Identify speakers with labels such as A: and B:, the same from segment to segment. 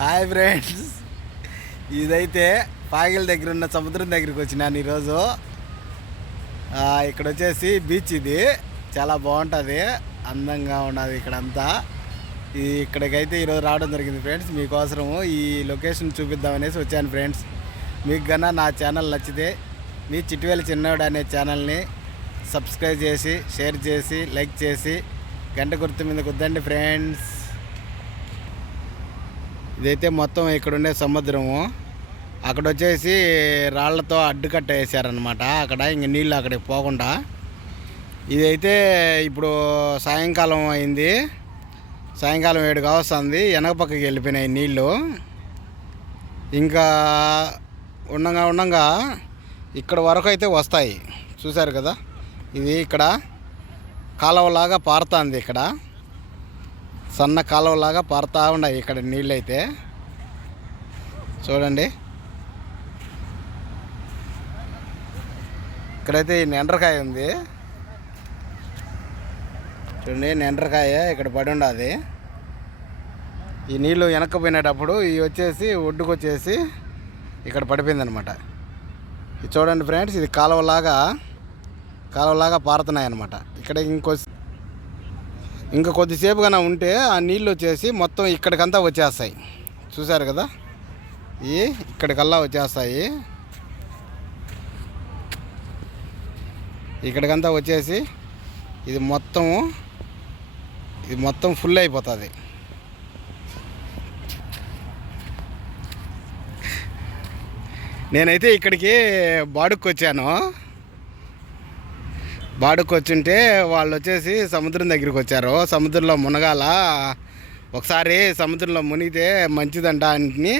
A: Hi friends. ఇదైతే పాగిల దగ్గర ఉన్న సముద్రం దగ్గరికి వచ్చినాను ఈరోజు. ఇక్కడ వచ్చేసి బీచ్ ఇది. చాలా బాగుంటుంది. అందంగా ఉన్నది ఇక్కడంతా. ఈ ఇక్కడికైతే ఈరోజు రావడం జరిగింది ఫ్రెండ్స్. మీకోసము ఈ లొకేషన్ చూపిద్దామనేసి వచ్చాను ఫ్రెండ్స్. మీకు కన్నా నా ఛానల్ నచ్చితే మీ చిట్టువేలి చిన్నవాడు అనే ఛానల్ని సబ్స్క్రైబ్ చేసి షేర్ చేసి లైక్ చేసి గంట గుర్తు మీద కుద్దండి ఫ్రెండ్స్. ఇదైతే మొత్తం ఇక్కడుండే సముద్రము. అక్కడ వచ్చేసి రాళ్ళతో అడ్డుకట్ట వేసారనమాట అక్కడ ఇంక నీళ్ళు అక్కడికి పోకుండా. ఇదైతే ఇప్పుడు సాయంకాలం అయింది. సాయంకాలం ఏడు కావస్తుంది. వెనక పక్కకి వెళ్ళిపోయినాయి నీళ్ళు. ఇంకా ఉండగా ఉండగా ఇక్కడ వరకు అయితే వస్తాయి. చూశారు కదా? ఇది ఇక్కడ కాలువలాగా పారుతుంది ఇక్కడ. సన్న కాలువలాగా పారుతూ ఉన్నాయి ఇక్కడ నీళ్ళు అయితే చూడండి. ఇక్కడైతే ఈ నెండ్రకాయ ఉంది. చూడండి నెండ్రకాయ ఇక్కడ పడి ఉండదు. ఈ నీళ్ళు వెనక్కపోయినప్పుడు ఇవి వచ్చేసి ఒడ్డుకు వచ్చేసి ఇక్కడ పడిపోయింది అనమాట ఇది చూడండి ఫ్రెండ్స్ ఇది కాలువలాగా కాలువలాగా పారుతున్నాయి అనమాట ఇక్కడ ఇంకో ఇంకా కొద్దిసేపు కన్నా ఉంటే ఆ నీళ్ళు వచ్చేసి మొత్తం ఇక్కడికంతా వచ్చేస్తాయి. చూశారు కదా? ఇవి ఇక్కడికల్లా వచ్చేస్తాయి. ఇక్కడికంతా వచ్చేసి ఇది మొత్తం ఇది మొత్తం ఫుల్ అయిపోతుంది. నేనైతే ఇక్కడికి బాడుకు వచ్చాను బాడుకు వచ్చుంటే వాళ్ళు వచ్చేసి సముద్రం దగ్గరికి వచ్చారు సముద్రంలో మునగాల. ఒకసారి సముద్రంలో మునిగితే మంచిదంట అని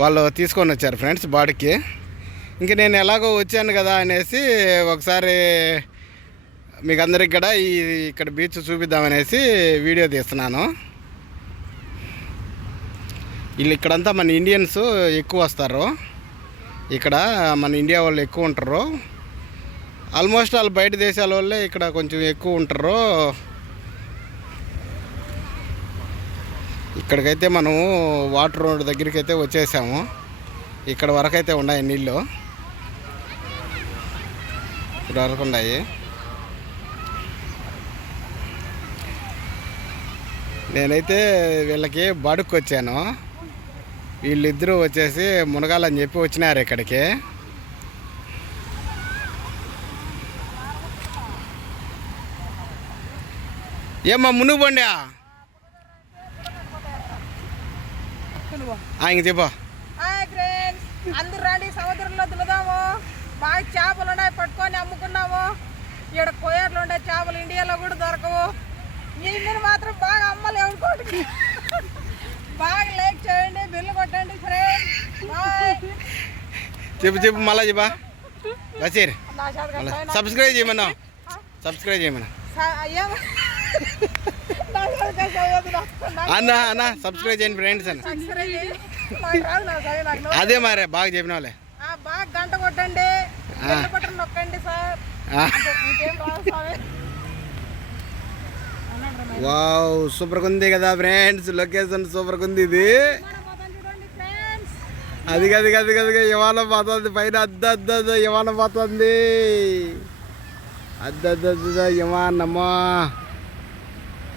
A: వాళ్ళు తీసుకొని వచ్చారు ఫ్రెండ్స్ బాడుకి. ఇంక నేను ఎలాగో వచ్చాను కదా అనేసి ఒకసారి మీకు అందరికి కూడా ఈ ఇక్కడ బీచ్ చూపిద్దామనేసి వీడియో తీస్తున్నాను. వీళ్ళు ఇక్కడంతా మన ఇండియన్స్ ఎక్కువ వస్తారు. ఇక్కడ మన ఇండియా వాళ్ళు ఎక్కువ ఉంటారు. ఆల్మోస్ట్ వాళ్ళు బయట దేశాల వాళ్ళే ఇక్కడ కొంచెం ఎక్కువ ఉంటారు. ఇక్కడికైతే మనము వాటర్ రోడ్ దగ్గరికి అయితే వచ్చేసాము. ఇక్కడ వరకు అయితే ఉన్నాయి నీళ్ళు. ఇక్కడ వరకు ఉన్నాయి. నేనైతే వీళ్ళకి బడుకు వచ్చాను వీళ్ళిద్దరూ వచ్చేసి మునగాలని చెప్పి వచ్చినారు ఇక్కడికి. ఏమ్మా మునుగు బండి. ఇంక చెప్పు.
B: అందరు రండి సముద్రంలో దులుదాము. బాగా చేపలు ఉన్నాయి పట్టుకొని అమ్ముకున్నాము. ఇక్కడ కొయ్యర్లు ఉండే చేపలు ఇండియాలో కూడా దొరకవు. ఇండియన్ మాత్రం బాగా అమ్మలు ఎవరుకోండి బాగా లైక్ చేయండి బిల్లు కొట్టండి ఫ్రెండ్స్ బాయ్
A: చెప్పు చెప్పు మళ్ళా చెప్పా. బసీర్ సబ్స్క్రైబ్ చేయమన్నా. సబ్స్క్రైబ్ చేయమన్నా.
B: అన్నా అన్నా
A: అన్న అన్న సబ్స్క్రైబ్ చేయండి ఫ్రెండ్స్ అన్న అదే మరే బాగా చెప్పిన వాళ్ళే
B: బాగా గంట కొట్టండి నొక్కండి సార్
A: వావ్ సూపర్గా ఉంది కదా ఫ్రెండ్స్ లొకేషన్ సూపర్గా ఉంది ఇది. అది అది అది అది ఇవాళ పోతుంది పైన అద్ద అద్ద ఇవాళ పోతుంది. అద్ద అద్ద ఇవా విమానమ్మా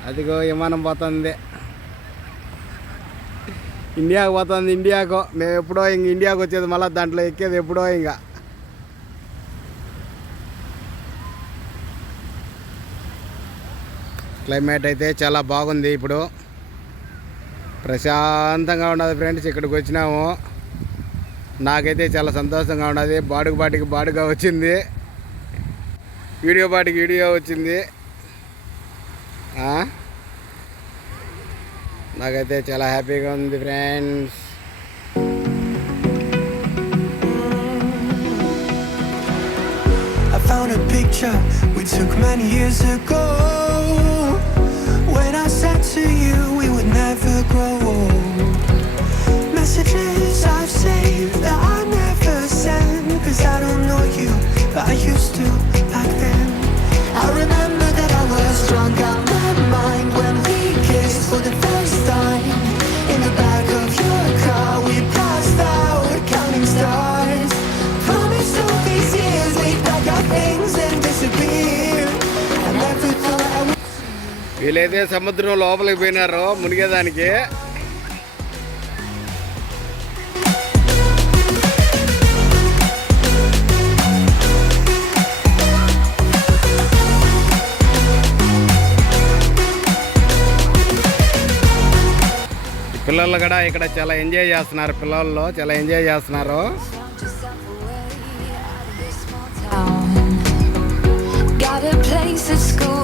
A: అదిగో విమానం పోతుంది. ఇండియాకు పోతుంది ఇండియాకు. మేము ఎప్పుడో ఇంక ఇండియాకు వచ్చేది మళ్ళీ దాంట్లో ఎక్కేది ఎప్పుడో ఇంకా. క్లైమేట్ అయితే చాలా బాగుంది ఇప్పుడు. ప్రశాంతంగా ఉన్నది ఫ్రెండ్స్ ఇక్కడికి వచ్చినాము. నాకైతే చాలా సంతోషంగా ఉన్నది. బాడుగు బాటికి బాడుగా వచ్చింది. వీడియో బాటికి వీడియో వచ్చింది. నాకైతే చాలా హ్యాపీగా ఉంది friends
C: I found a picture we took many years ago.
A: వీళ్ళైతే సముద్రం లోపలికి పోయినారు మునిగేదానికి పిల్లలు కూడా ఇక్కడ చాలా ఎంజాయ్ చేస్తున్నారు పిల్లల్లో చాలా ఎంజాయ్ చేస్తున్నారు.
D: Got a place at school